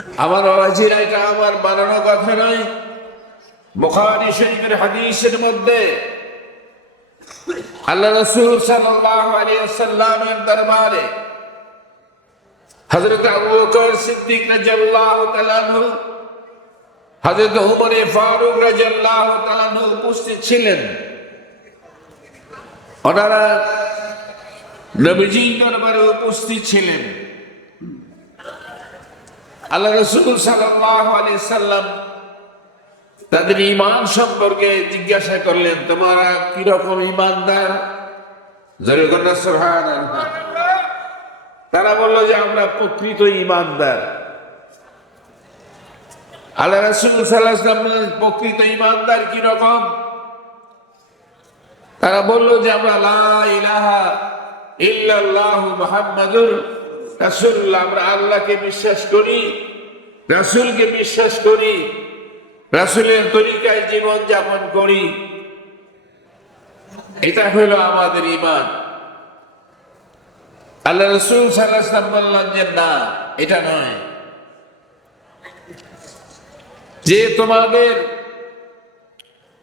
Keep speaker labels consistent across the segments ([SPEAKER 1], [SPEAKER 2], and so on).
[SPEAKER 1] আমার বাবাজিরা এটা আমার বানানো কথা নয়। বুখারী শরীফের হাদিসের মধ্যে আল্লাহ রাসূল সাল্লাল্লাহু আলাইহি ওয়াসাল্লামের দরবারে হযরত আবু সিদ্দিক রাদিয়াল্লাহু তাআলা আনহু, হযরত ওমর ফারুক রাদিয়াল্লাহু তাআলা উপস্থিত ছিলেন। ওনারা নবীজির দরবারে উপস্থিত ছিলেন। আল্লাহ রসুল সাল্লাহ আলি সাল্লাম তাদের ইমান সম্পর্কে জিজ্ঞাসা করলেন, তোমরা কীরকম ইমানদার তারা বলল যে, আমরা প্রকৃত ইমানদার আল্লাহ রসুল সাল্লাম প্রকৃত ইমানদার কীরকম? তারা বলল যে, আমরা ইল্লাল্লাহু মুহাম্মাদুর রাসূলুল্লাহ। আমরা আল্লাহকে বিশ্বাস করি। রাসূলকে বিশ্বাস করি, রাসূলের তরিকায় জীবন যাপন করি। এটা হলো আমাদের ঈমান। আল্লাহ রসুল ওয়াসাল্লাম বললেন যে, না, এটা নয়। যে তোমাদের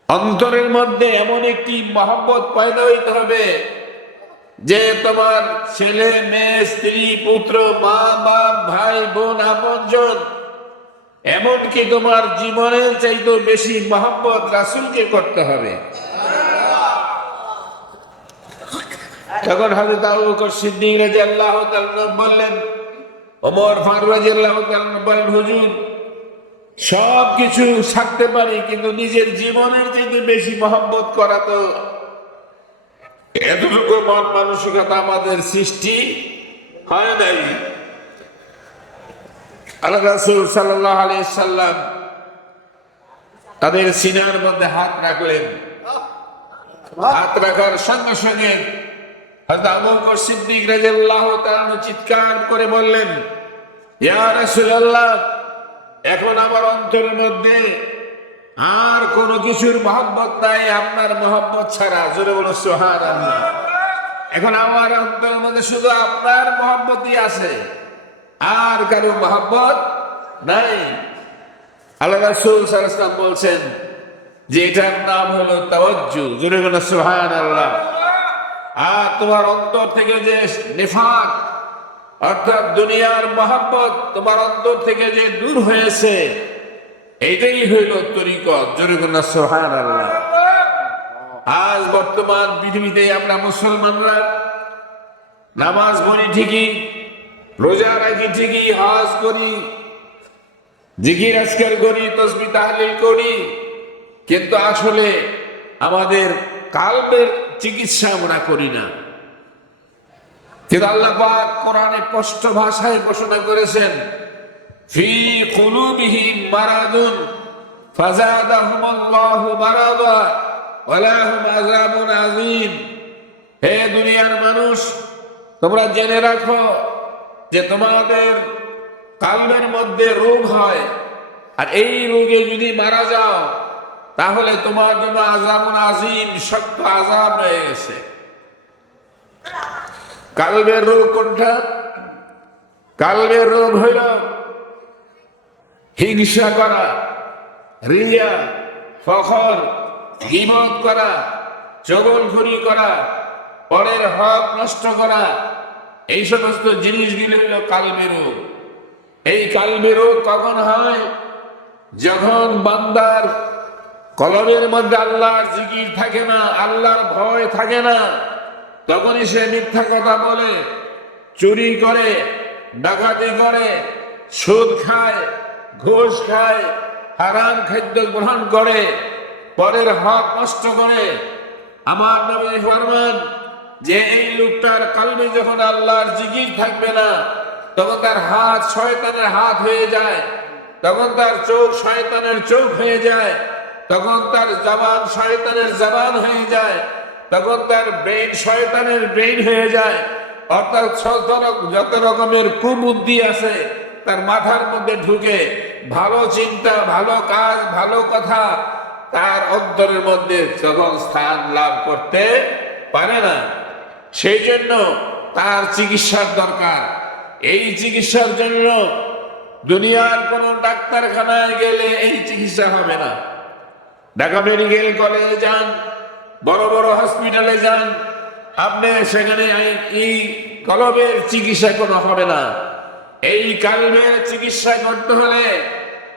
[SPEAKER 1] অন্তরের মধ্যে এমন একটি মহব্বত পয়দা হইতে হবে, যে তোমার ছেলে, মেয়ে, স্ত্রী, পুত্র, মা, বাপ, ভাই, বোন, আপনজন এমনকি তোমার জীবনের চাইতে বেশি মহব্বত রাসুলকে করতে হবে। তখন হাজরত আবু বকর সিদ্দিক রাদিয়াল্লাহু তাআলা বললেন, ওমর ফারুক রাদিয়াল্লাহু তাআলা হুজুর সব কিছু থাকতে পারি, কিন্তু নিজের জীবনের চাইতে বেশি মহব্বত করা তো এতটুকু মন মানসিকতা আমাদের সৃষ্টি হয় নাই। আল্লাহ রাসূল সাল্লাল্লাহু আলাইহি সাল্লাম তাদের সিনার মধ্যে হাত রাখলেন। হাত রাখার সঙ্গে সঙ্গে সিদ্দিক তাআলা চিৎকার করে বললেন ইয়া রাসূলুল্লাহ এখন আমার অন্তরের মধ্যে আর কোনো কিছুর মহব্বত নাই আপনার মহব্বত ছাড়া। জোরে বলো সোহার এখন আমার অন্তরের মধ্যে শুধু আপনার মহব্বতই আছে। আর কারও মহব্বত নাই? আল্লাহ রাসূল সাল্লাল্লাহু বলছেন যে এটার নাম হলো তাওয়াজ্জু বলো সোহান আল্লাহ আর তোমার অন্তর থেকে যে নিফাক, অর্থাৎ দুনিয়ার মহাব্বত তোমার অন্তর থেকে যে দূর হয়েছে এইটাই হইল তরিকত। জরিগুনা সোহান আল্লাহ আজ বর্তমান পৃথিবীতে আমরা মুসলমানরা নামাজ পড়ি ঠিকই রোজা রাখি ঠিকই, হাজ করি। জিকির, আজকার করি, তসবি, তাহলিল করি। কিন্তু আসলে আমাদের কাল্পের চিকিৎসা আমরা করি না। কিন্তু আল্লাহ পাক কোরআনে স্পষ্ট ভাষায় ঘোষণা করেছেন, ফি কুলুবিহিম মারাদুন ফাজাদাহুম আল্লাহু মারাদা ওয়ালাহুম আযাবুন আযীম। হে দুনিয়ার মানুষ, তোমরা জেনে রাখো যে তোমাদের কালবের মধ্যে রোগ হয়, আর এই রোগে যদি মারা যাও, তাহলে তোমার জন্য আজাবুন আজিম শক্ত আজাব রয়ে গেছে। কালবের রোগ কোনটা? কালবের রোগ হইল হিংসা করা, রিয়া, ফখর হিমত করা চগলখড়ি করা, পরের হক নষ্ট করা এই সমস্ত জিনিসগুলি হইল কালবে রোগ। এই কালবে রোগ কখন হয়? যখন বান্দার কলমের মধ্যে আল্লাহর জিকির থাকে না, আল্লাহর ভয় থাকে না, তখনই সে মিথ্যা কথা বলে, চুরি করে, ডাকাতি করে, সুদ খায়, ঘোষ খায়, হারাম খাদ্য গ্রহণ করে, পরের হক নষ্ট করে। আমার নবী ফরমান যে এই লোকটার কালবে যখন আল্লাহর জিকির থাকবে না, তখন তার হাত শয়তানের হাত হয়ে যায়, তখন তার চোখ শয়তানের চোখ হয়ে যায়, তখন তার জবান শয়তানের জবান হয়ে যায়, তখন তার ব্রেন শয়তানের ব্রেন হয়ে যায়। অর্থাৎ যত যত রকমের কুবুদ্ধি আছে, তার মাথার মধ্যে ঢুকে ভালো চিন্তা, ভালো কাজ, ভালো কথা, তার অন্তরের মধ্যে তখন স্থান লাভ করতে পারে না সেই জন্য তার চিকিৎসার দরকার। এই চিকিৎসার জন্য দুনিয়ার কোন ডাক্তারখানায় গেলে এই চিকিৎসা হবে না। ঢাকা মেডিকেল কলেজে যান, বড় বড় হসপিটালে যান, আপনি সেখানে এই- কলমের চিকিৎসা কোনো হবে না। এই কালমের চিকিৎসা করতে হলে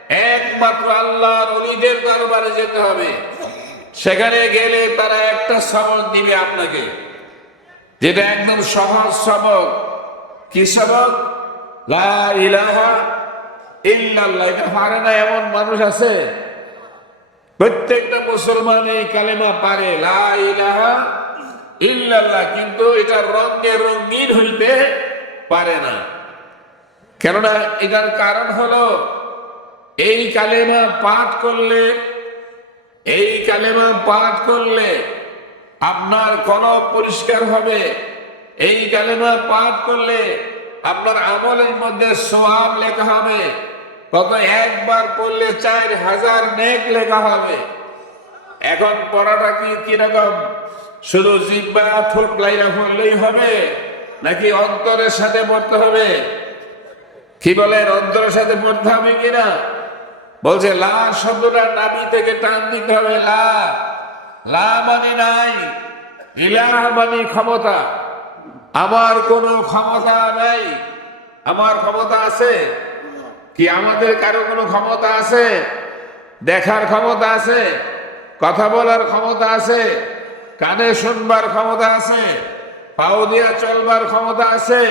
[SPEAKER 1] একমাত্র আল্লাহর অলিদের দরবারে যেতে হবে। সেখানে গেলে তারা একটা সবক দিবে আপনাকে। যেটা একদম সহজ সবক কি সবক এটা পারে না, এমন মানুষ আছে। প্রত্যেকটা মুসলমান এই কালেমা পারে ইল্লাল্লাহ। কিন্তু এটা রঙে রঙিন হইতে পারে না। কেননা এটার কারণ হলো, এই কালেমা পাঠ করলে, এই কালেমা পাঠ করলে আপনার কলম পরিষ্কার হবে। এই কালেমা পাঠ করলে আপনার আমলের মধ্যে সোয়াব লেখা হবে। কত একবার পড়লে চার হাজার নেক লেখা হবে। এখন পড়াটা কি কীরকম? শুধু জিব্বা ঠোঁট লাইরা পড়লেই হবে, নাকি অন্তরের সাথে পড়তে হবে? কি বলেন অন্তরের সাথে পড়তে হবে কিনা? বলছে, লা শব্দটা নাবি থেকে টান দিতে হবে, লা। লা মানে নাই। ইলাহ মানে ক্ষমতা। আমার কোনো ক্ষমতা নাই। আমার ক্ষমতা আছে? কি আমাদের কারও কোনো ক্ষমতা আছে? দেখার ক্ষমতা আছে? কথা বলার ক্ষমতা আছে? কানে শুনবার ক্ষমতা আছে? পাও দিয়া চলবার ক্ষমতা আছে?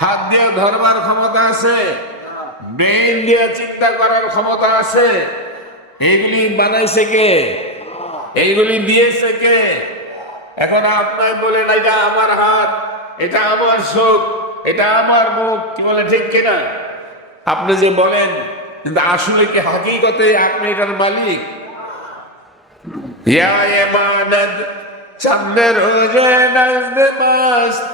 [SPEAKER 1] হাত দিয়ে ধরবার ক্ষমতা আছে? ব্রেন দিয়ে চিন্তা করার ক্ষমতা আছে? এগুলি বানাইছে কে? এইগুলি দিয়েছে কে? এখন আপনার বলেন এটা আমার হাত, এটা আমার শোক, এটা আমার মুখ। কি বলে, ঠিক কিনা? আপনি যে বলেন, কিন্তু আসলে কি হাকিকতে আপনি এটার মালিক? চন্দ্রের রোজে নাজদে মাস্ত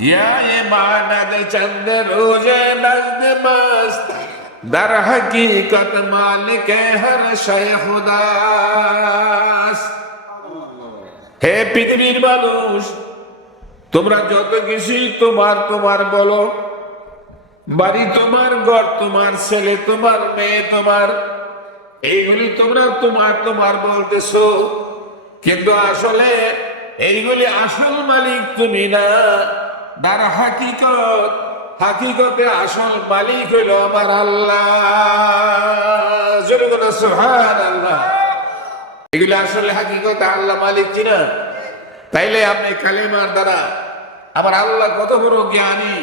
[SPEAKER 1] ইয়া ইমানত চন্দ্র রোজে নাজদে মাস্ত در حقیقت مالک ہر شے خدا হে পৃথিবীর মানুষ, তোমরা যত কিছুই তোমার তোমার বলো, বাড়ি তোমার, ঘর তোমার, ছেলে তোমার, মেয়ে তোমার, এইগুলি তোমরা তোমার তোমার বলতেছো কিন্তু আসলে এইগুলি আসল মালিক তুমি না, তার হাকিকত, হাকিকতে আসল মালিক হইল আমার আল্লাহ সুবহানাল্লাহ। এগুলি আসলে হাকিকতে, আল্লাহ মালিক কিনা? তাইলে আপনি কালেমার দ্বারা আমার আল্লাহ কত বড় জ্ঞানী?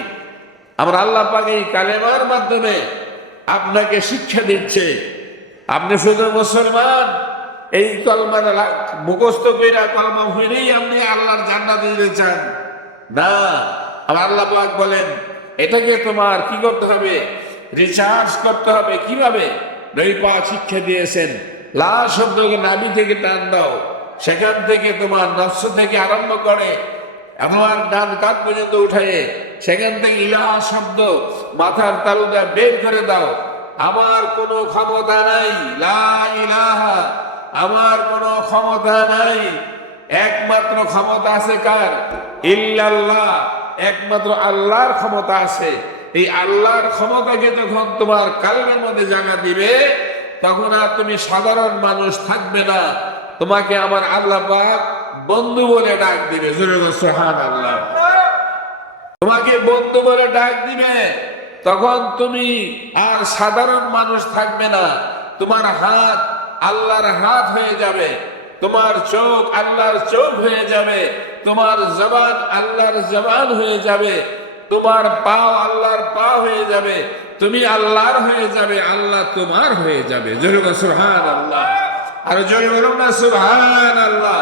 [SPEAKER 1] আমার আল্লাহ পাক এই কালেমার মাধ্যমে আপনাকে শিক্ষা দিচ্ছে। আপনি শুধু মুসলমান, এই কলমার মুখস্থ কইরা কলমা হইলেই আপনি আল্লাহর জান্নাত দিতে চান। না, আমার আল্লাহ পাক বলেন, এটাকে তোমার কি করতে হবে? রিচার্জ করতে হবে। কীভাবে? নই পাক শিক্ষা দিয়েছেন। লা শব্দকে নাবি থেকে টান দাও। সেখান থেকে তোমার নফস থেকে আরম্ভ করে আমার ডান কাত পর্যন্ত উঠায়ে সেখান থেকে ইলাহা শব্দ মাথার তালুদা বের করে দাও। আমার কোনো ক্ষমতা নাই, লা ইলাহা। আমার কোনো ক্ষমতা নাই। একমাত্র ক্ষমতা আছে কার? ইল্লাল্লাহ, একমাত্র আল্লাহর ক্ষমতা আছে। এই আল্লাহর ক্ষমতাকে যখন তোমার কালমের মধ্যে জায়গা দিবে তখন আর তুমি সাধারণ মানুষ থাকবে না। তোমাকে আমার আল্লাহ বন্ধু বলে ডাক দিবে। আল্লাহ তোমাকে বন্ধু বলে ডাক দিবে। তখন তুমি আর সাধারণ মানুষ থাকবে না। তোমার হাত আল্লাহর হাত হয়ে যাবে। তোমার চোখ আল্লাহর চোখ হয়ে যাবে। তোমার জবান আল্লাহর জবান হয়ে যাবে। তোমার পাও আল্লাহর পা হয়ে যাবে, তুমি আল্লাহর হয়ে যাবে, আল্লাহ তোমার হয়ে যাবে। জয় সুহান আল্লাহ আর জয় বলুন না সুহান আল্লাহ